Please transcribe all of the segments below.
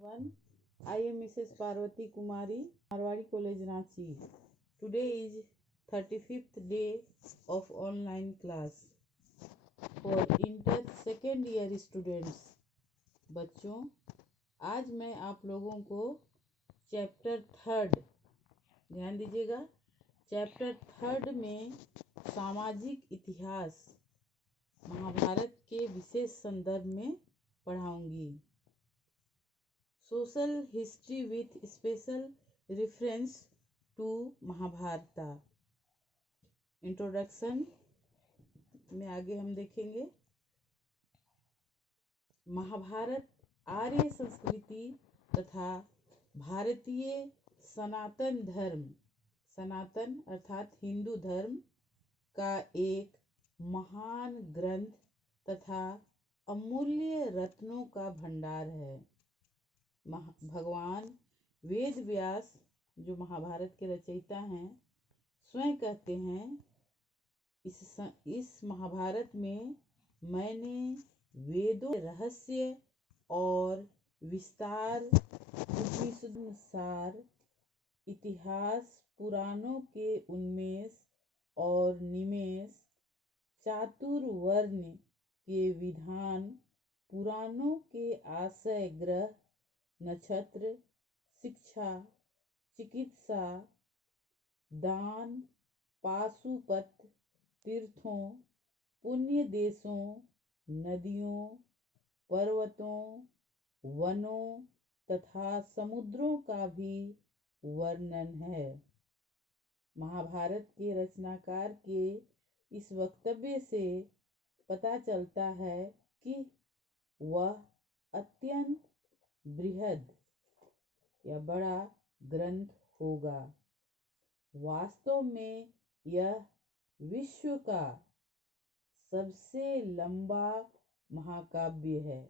One, I am Mrs. Parvati Kumari, Marwadi College, Ranchi. Today is 35th day of online class for inter second year students. बच्चों, आज मैं आप लोगों को chapter 3, ध्यान दीजिएगा, चैप्टर 3 में सामाजिक इतिहास महाभारत के विशेष संदर्भ में पढ़ाऊंगी। Social history with special reference to Mahabharata. Introduction में आगे हम देखेंगे महाभारत आर्य संस्कृति तथा भारतीय सनातन धर्म, सनातन अर्थात हिंदू धर्म का एक महान ग्रंथ तथा अमूल्य रत्नों का भंडार है। भगवान वेद व्यास, जो महाभारत के रचयिता हैं, स्वयं कहते हैं, इस महाभारत में मैंने वेदों रहस्य और विस्तार, उपनिषद, इतिहास, पुराणों के उन्मेष और निमेष, चातुर्वर्ण के विधान, पुराणों के आशय ग्रह, नक्षत्र, शिक्षा, चिकित्सा, दान, पाशुपत, तीर्थों, पुण्य देशों, नदियों, पर्वतों, वनों तथा समुद्रों का भी वर्णन है। महाभारत के रचनाकार के इस वक्तव्य से पता चलता है कि वह अत्यंत बृहद या बड़ा ग्रंथ होगा। वास्तव में यह विश्व का सबसे लंबा महाकाव्य है।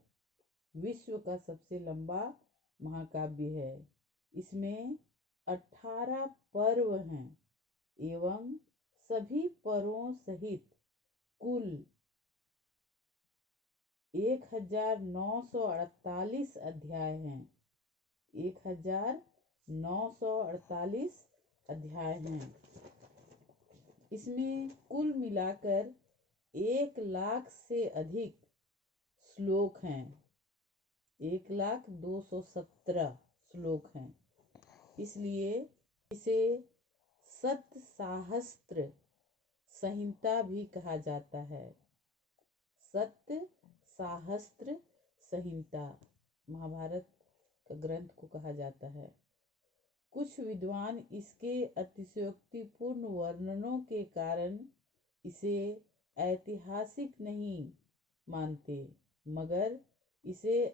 विश्व का सबसे लंबा महाकाव्य है। इसमें 18 पर्व हैं एवं सभी पर्वों सहित कुल 1948 अध्याय हैं। 1948 अध्याय हैं। इसमें कुल मिलाकर 1 लाख से अधिक श्लोक हैं। 1,02,17 श्लोक हैं। इसलिए इसे सतसाहस्त्र संहिता भी कहा जाता है। सतसाहस्त्र संहिता महाभारत का ग्रंथ को कहा जाता है। कुछ विद्वान इसके अतिशयोक्तिपूर्ण वर्णनों के कारण इसे ऐतिहासिक नहीं मानते, मगर इसे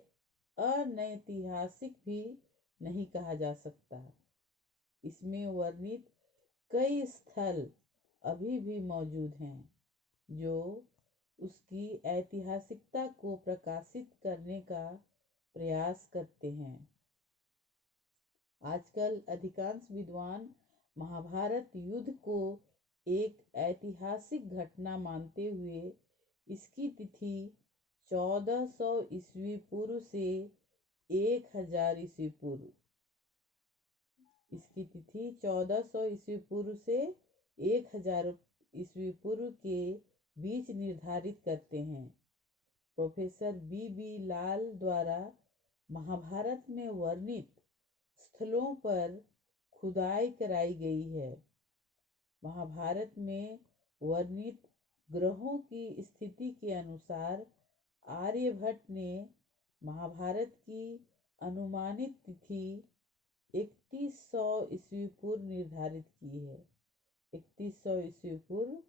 अनैतिहासिक भी नहीं कहा जा सकता। इसमें वर्णित कई स्थल अभी भी मौजूद हैं जो उसकी ऐतिहासिकता को प्रकाशित करने का प्रयास करते हैं। आजकल अधिकांश विद्वान महाभारत युद्ध को एक ऐतिहासिक घटना मानते हुए इसकी तिथि 1400 ईस्वी पूर्व से 1000 ईस्वी पूर्व, इसकी तिथि 1400 ईस्वी पूर्व से 1000 ईस्वी पूर्व के बीच निर्धारित करते हैं। प्रोफेसर बी लाल द्वारा महाभारत में वर्णित स्थलों पर खुदाई कराई गई है। महाभारत में वर्णित ग्रहों की स्थिति के अनुसार आर्यभट्ट ने महाभारत की अनुमानित तिथि 3100 ईस्वी पूर्व निर्धारित की है। 3100 ईस्वी पूर्व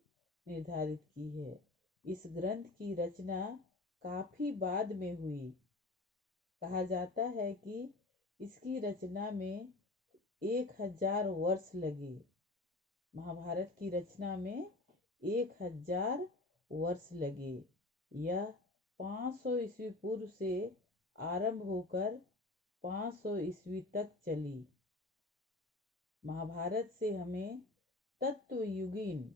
निर्धारित की है। इस ग्रंथ की रचना काफी बाद में हुई। कहा जाता है कि इसकी रचना में 1000 वर्ष लगे। महाभारत की रचना में 1000 वर्ष लगे। यह 500 ईस्वी पूर्व से आरंभ होकर 500 ईस्वी तक चली। महाभारत से हमें तत्वयुगीन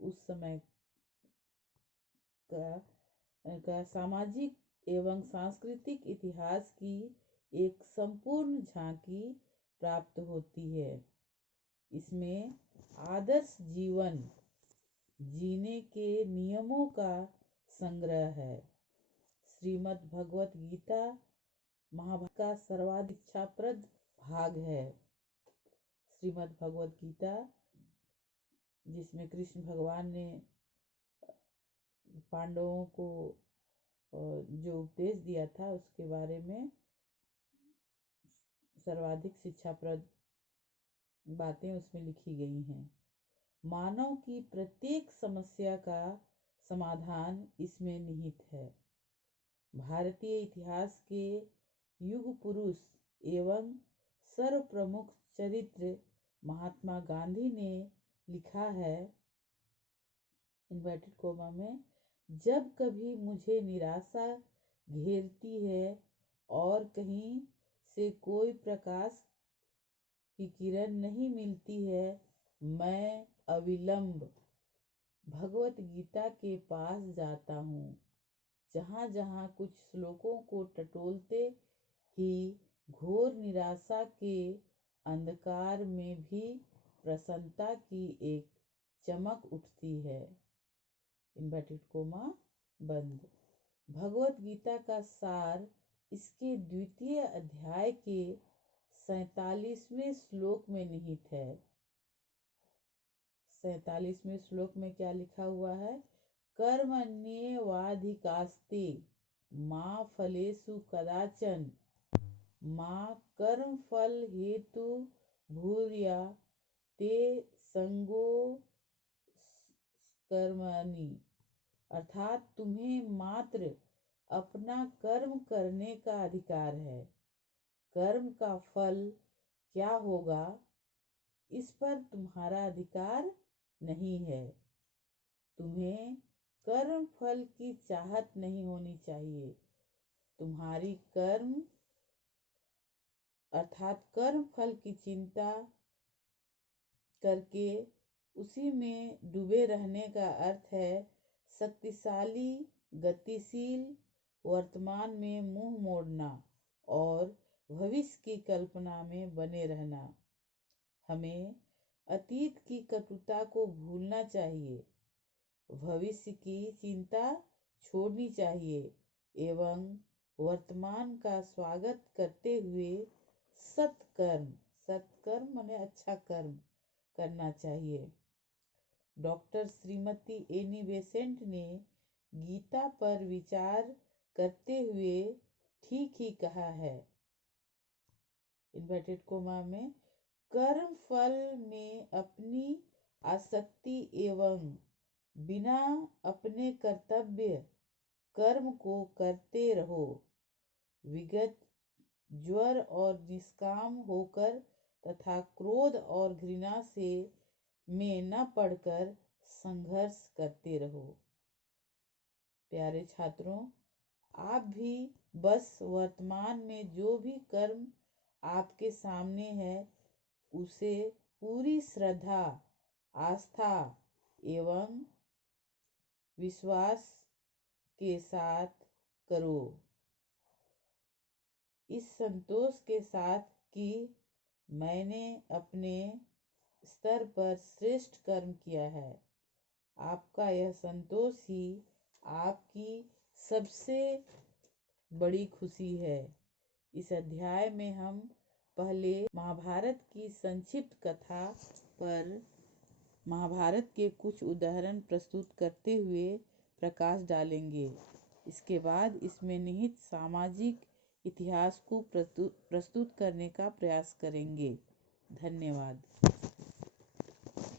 उस समय का सामाजिक एवं सांस्कृतिक इतिहास की एक संपूर्ण झांकी प्राप्त होती है। इसमें आदर्श जीवन जीने के नियमों का संग्रह है। श्रीमद् भगवत गीता महाभारत का सर्वाधिक इच्छाप्रद भाग है। श्रीमद् भगवत गीता, जिसमें कृष्ण भगवान ने पांडवों को जो उपदेश दिया था उसके बारे में सर्वाधिक शिक्षाप्रद बातें उसमें लिखी गई हैं। मानव की प्रत्येक समस्या का समाधान इसमें निहित है। भारतीय इतिहास के युग पुरुष एवं सर्व प्रमुख चरित्र महात्मा गांधी ने लिखा है, इन्वर्टेड कोमा में, जब कभी मुझे निराशा घेरती है और कहीं से कोई प्रकाश की किरण नहीं मिलती है, मैं अविलंब भगवत गीता के पास जाता हूँ। जहाँ जहाँ कुछ श्लोकों को टटोलते ही घोर निराशा के अंधकार में भी प्रसन्नता की एक चमक उठती है। इन्वर्टेड कोमा बंद। भगवत गीता का सार इसके द्वितीय अध्याय के 47वें श्लोक में निहित है। 47वें श्लोक में क्या लिखा हुआ है? कर्मण्येवाधिकारस्ते मा फलेषु कदाचन मा कर्म फल हेतु भूर्या ते संगो कर्मणि। अर्थात तुम्हें मात्र अपना कर्म करने का अधिकार है। कर्म का फल क्या होगा इस पर तुम्हारा अधिकार नहीं है। तुम्हें कर्म फल की चाहत नहीं होनी चाहिए। तुम्हारी कर्म अर्थात कर्म फल की चिंता करके उसी में डूबे रहने का अर्थ है शक्तिशाली, गतिशील वर्तमान में मुंह मोड़ना और भविष्य की कल्पना में बने रहना। हमें अतीत की कटुता को भूलना चाहिए, भविष्य की चिंता छोड़नी चाहिए एवं वर्तमान का स्वागत करते हुए सत्कर्म माने अच्छा कर्म करना चाहिए। डॉक्टर श्रीमती एनी बेसेंट ने गीता पर विचार करते हुए ठीक ही कहा है, इन्वर्टेड कोमा में, कर्म फल में अपनी आसक्ति एवं बिना अपने कर्तव्य कर्म को करते रहो। विगत ज्वर और निष्काम होकर तथा क्रोध और घृणा से में न पड़कर संघर्ष करते रहो। प्यारे छात्रों, आप भी बस वर्तमान में जो भी कर्म आपके सामने है उसे पूरी श्रद्धा, आस्था एवं विश्वास के साथ करो, इस संतोष के साथ कि मैंने अपने स्तर पर श्रेष्ठ कर्म किया है। आपका यह संतोष ही आपकी सबसे बड़ी खुशी है। इस अध्याय में हम पहले महाभारत की संक्षिप्त कथा पर महाभारत के कुछ उदाहरण प्रस्तुत करते हुए प्रकाश डालेंगे। इसके बाद इसमें निहित सामाजिक इतिहास को प्रस्तुत करने का प्रयास करेंगे। धन्यवाद।